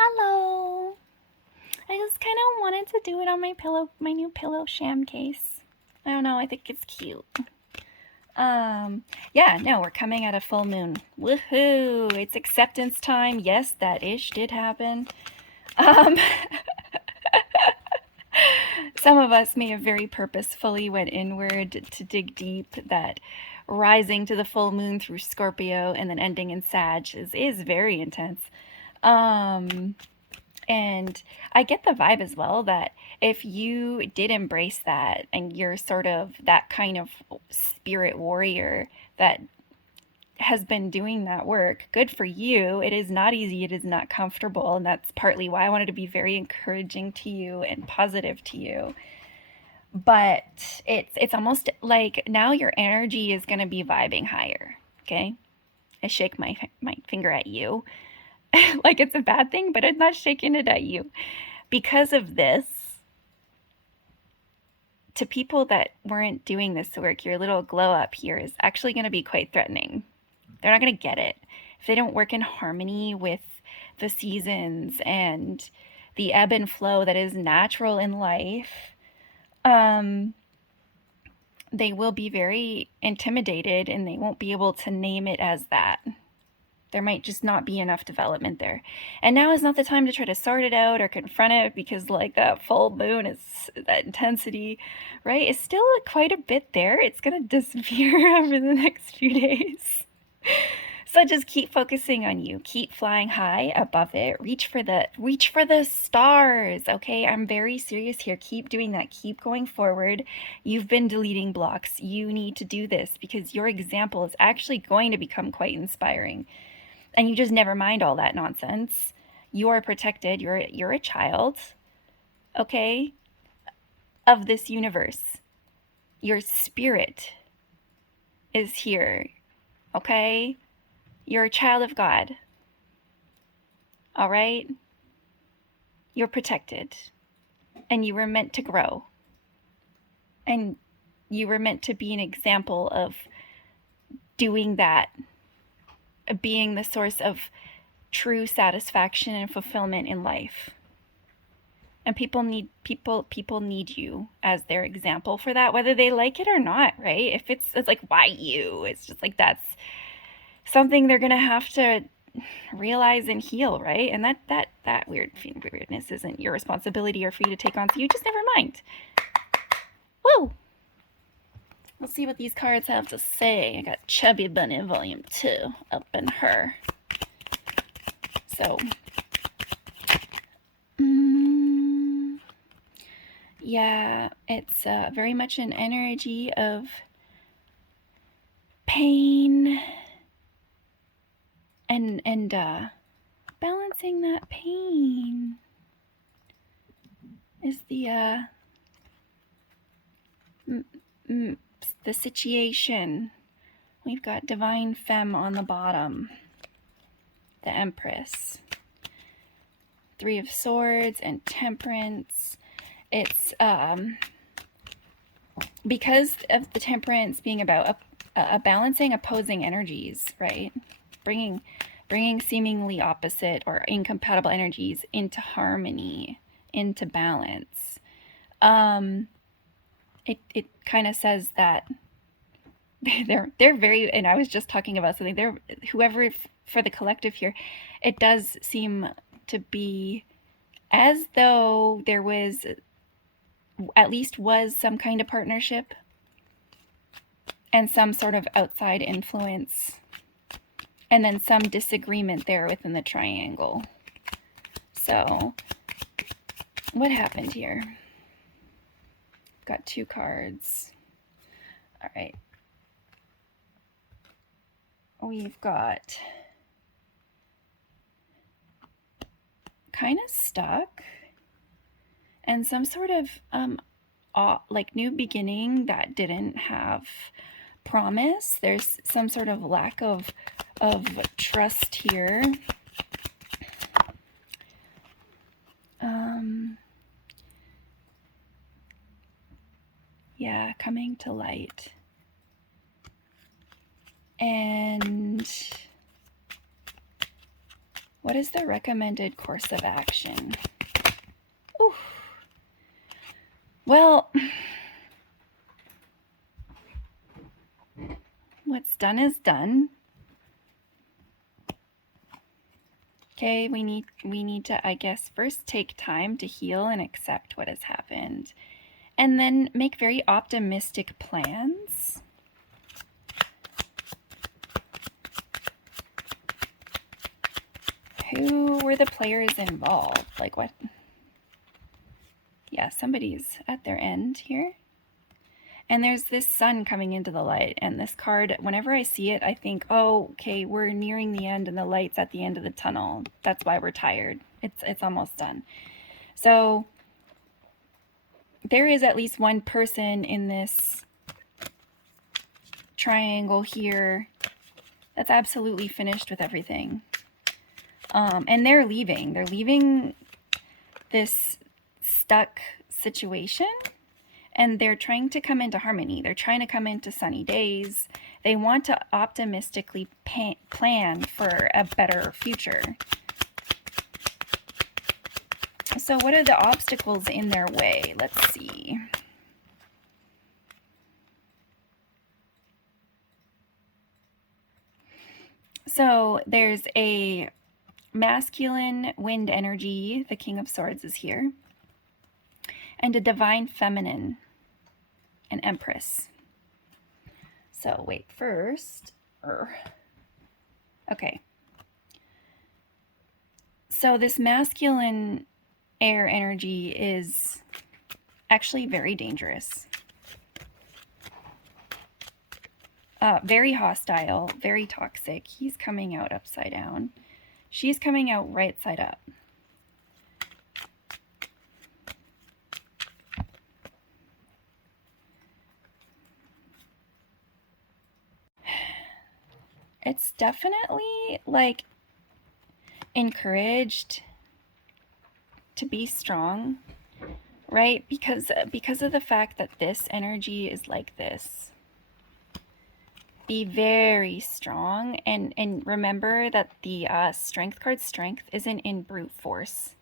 Hello. I just kind of wanted to do it on my new pillow sham case. I don't know, I think it's cute. Yeah, no, we're coming at a full moon. Woohoo! It's acceptance time. Yes, that ish did happen. Um, some of us may have very purposefully went inward to dig deep. That rising to the full moon through Scorpio and then ending in Sag is very intense. Um, And I get the vibe as well that if you did embrace that and you're sort of that kind of spirit warrior that has been doing that work, good for you. It is not easy, it is not comfortable, and that's partly why I wanted to be very encouraging to you and positive to you. But it's almost like now your energy is going to be vibing higher, okay? I shake my finger at you like it's a bad thing, but I'm not shaking it at you. Because of this, to people that weren't doing this work, your little glow up here is actually going to be quite threatening. They're not going to get it. If they don't work in harmony with the seasons and the ebb and flow that is natural in life, they will be very intimidated and they won't be able to name it as that. There might just not be enough development there. And now is not the time to try to sort it out or confront it because, like, that full moon is that intensity, right? It's still quite a bit there. It's going to disappear over the next few days. So just keep focusing on you. Keep flying high above it. Reach for the stars. Okay? I'm very serious here. Keep doing that. Keep going forward. You've been deleting blocks. You need to do this because your example is actually going to become quite inspiring. And you just never mind all that nonsense. You're protected. You're a child, okay, of this universe. Your spirit is here, okay? You're a child of God. All right? You're protected. And you were meant to grow. And you were meant to be an example of doing that, being the source of true satisfaction and fulfillment in life. And people need you as their example for that, whether they like it or not, right? If it's like, why you? It's just like that's something they're gonna have to realize and heal, right? And that weirdness isn't your responsibility or for you to take on, so you just never mind. Woo! Let's see what these cards have to say. I got Chubby Bunny Volume 2 up in her. So, yeah, it's very much an energy of pain and balancing that pain is the situation. We've got Divine Femme on the bottom, the Empress, Three of Swords, and Temperance. It's because of the Temperance being about a balancing opposing energies, right? Bringing seemingly opposite or incompatible energies into harmony, into balance. It kind of says that they're very, and I was just talking about something, they're whoever for the collective here, it does seem to be as though there was at least was some kind of partnership and some sort of outside influence, and then some disagreement there within the triangle. So what happened here? Got two cards. All right. We've got kind of stuck and some sort of like new beginning that didn't have promise. There's some sort of lack of trust here. Yeah, coming to light. And What is the recommended course of action? Ooh. Well, what's done is done. Okay, we need to, I guess, first take time to heal and accept what has happened, and then make very optimistic plans. Who were the players involved? Like what? Yeah, somebody's at their end here. And there's this sun coming into the light, and this card, whenever I see it, I think, oh, okay, we're nearing the end and the light's at the end of the tunnel. That's why we're tired. It's almost done. So there is at least one person in this triangle here that's absolutely finished with everything. And they're leaving. They're leaving this stuck situation. And they're trying to come into harmony. They're trying to come into sunny days. They want to optimistically plan for a better future. So what are the obstacles in their way? Let's see. So there's a masculine wind energy. The King of Swords is here. And a divine feminine, an Empress. So wait, first, okay. So this masculine air energy is actually very dangerous. Very hostile, very toxic. He's coming out upside down. She's coming out right side up. It's definitely like encouraged to be strong, right? Because of the fact that this energy is like this. Be very strong, and remember that the strength card, strength, isn't in brute force.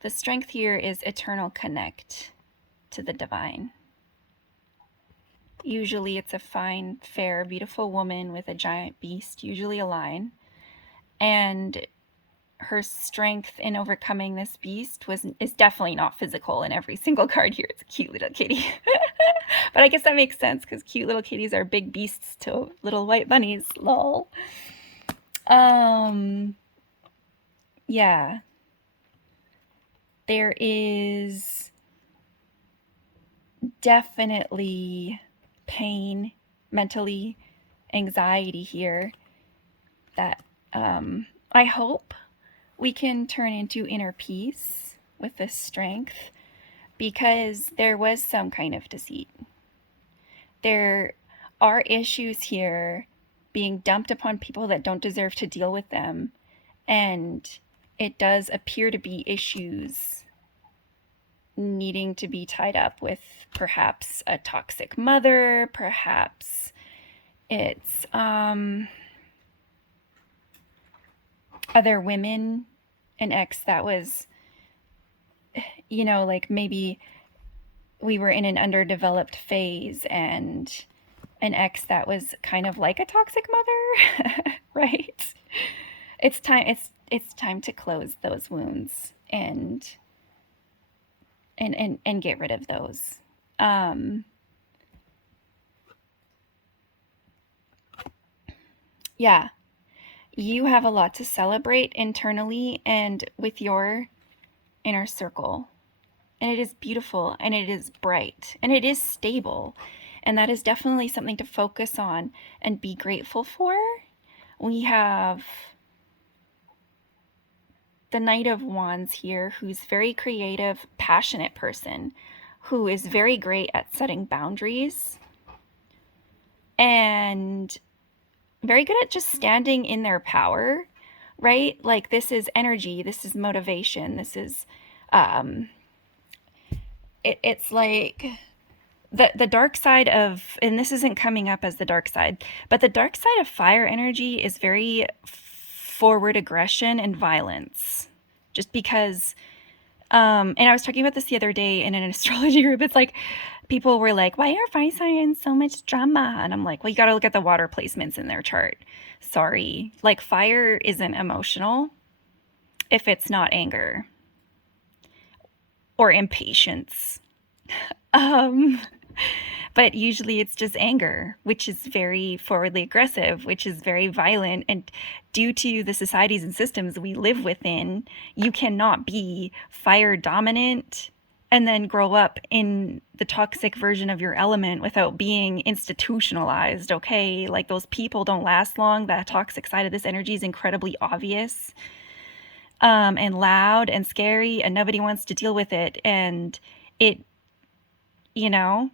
The strength here is eternal connect to the divine. Usually it's a fine, fair, beautiful woman with a giant beast, usually a lion. And her strength in overcoming this beast is definitely not physical in every single card here. It's a cute little kitty. But I guess that makes sense because cute little kitties are big beasts to little white bunnies. Lol. Yeah. There is definitely pain, mentally, anxiety here that I hope we can turn into inner peace with this strength, because there was some kind of deceit. There are issues here being dumped upon people that don't deserve to deal with them, and it does appear to be issues needing to be tied up with perhaps a toxic mother, perhaps it's other women, an ex that was, you know, like maybe we were in an underdeveloped phase and an ex that was kind of like a toxic mother, right? It's time to close those wounds and get rid of those. Yeah, you have a lot to celebrate internally and with your inner circle. And it is beautiful, and it is bright, and it is stable. And that is definitely something to focus on and be grateful for. We have the Knight of Wands here, who's very creative, passionate person, who is very great at setting boundaries and very good at just standing in their power, right? Like, this is energy, this is motivation, this is it's like the dark side of, and this isn't coming up as the dark side, but the dark side of fire energy is very forward aggression and violence. Just because, and I was talking about this the other day in an astrology group. It's like, people were like, why are fire signs so much drama? And I'm like, well, you got to look at the water placements in their chart. Sorry. Like, fire isn't emotional if it's not anger or impatience. But usually it's just anger, which is very forwardly aggressive, which is very violent. And due to the societies and systems we live within, you cannot be fire dominant and then grow up in the toxic version of your element without being institutionalized, okay? Like, those people don't last long. That toxic side of this energy is incredibly obvious, and loud and scary, and nobody wants to deal with it. And it, you know,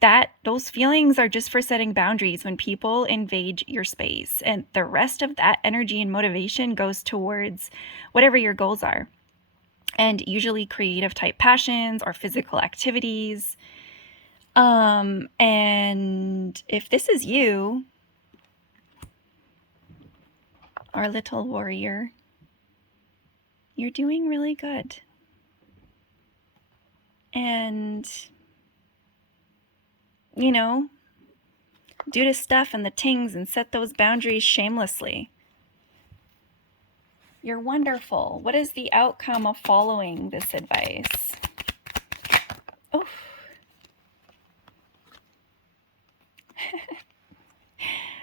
that those feelings are just for setting boundaries when people invade your space, and the rest of that energy and motivation goes towards whatever your goals are, and usually creative type passions or physical activities. And if this is you, our little warrior, you're doing really good. And do the stuff and the tings and set those boundaries shamelessly. You're wonderful. What is the outcome of following this advice? Oh.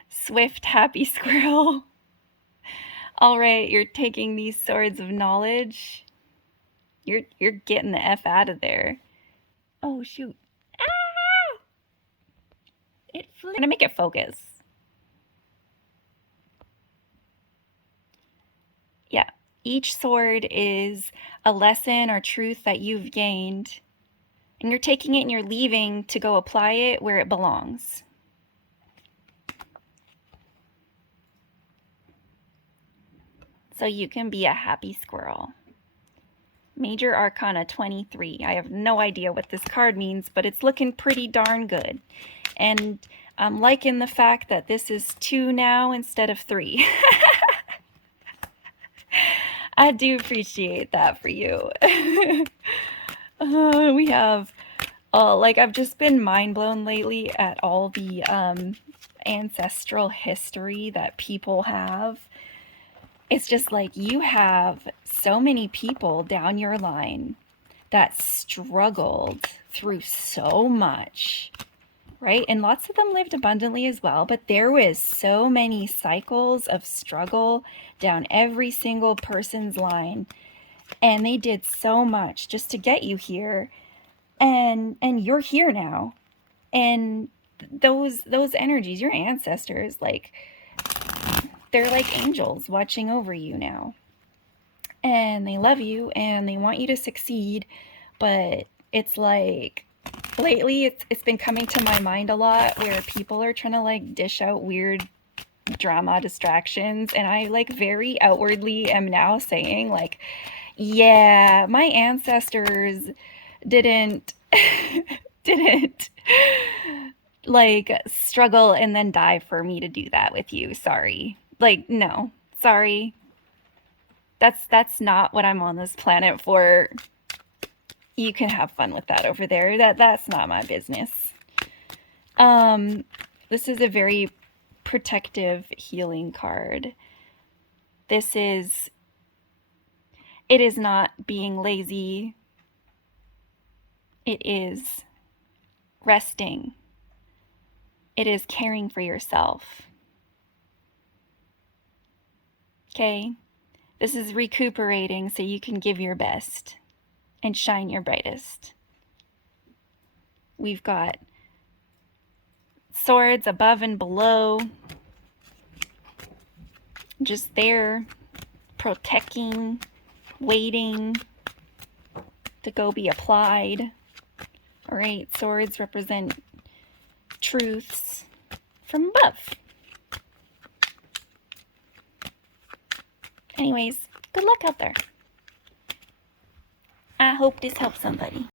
Swift, happy squirrel. All right, you're taking these swords of knowledge. You're getting the F out of there. Oh, shoot. Ah! I'm gonna make it focus. Yeah. Each sword is a lesson or truth that you've gained, and you're taking it and you're leaving to go apply it where it belongs. So you can be a happy squirrel. Major Arcana 23. I have no idea what this card means, but it's looking pretty darn good. And I'm liking the fact that this is 2 now instead of 3. I do appreciate that for you. We have, like, I've just been mind blown lately at all the ancestral history that people have. It's just like, you have so many people down your line that struggled through so much, right? And lots of them lived abundantly as well, but there was so many cycles of struggle down every single person's line, and they did so much just to get you here, and you're here now. And those energies, your ancestors, like, they're like angels watching over you now, and they love you and they want you to succeed. But it's like, lately it's been coming to my mind a lot where people are trying to, like, dish out weird drama distractions, and I, like, very outwardly am now saying, like, yeah, my ancestors didn't like, struggle and then die for me to do that with you. Sorry. Like, no, sorry. That's not what I'm on this planet for. You can have fun with that over there. That's not my business. This is a very protective healing card. It is not being lazy. It is resting. It is caring for yourself. Okay? This is recuperating so you can give your best and shine your brightest. We've got swords above and below, just there, protecting, waiting to go be applied. All right, swords represent truths from above. Anyways, good luck out there. I hope this helps somebody.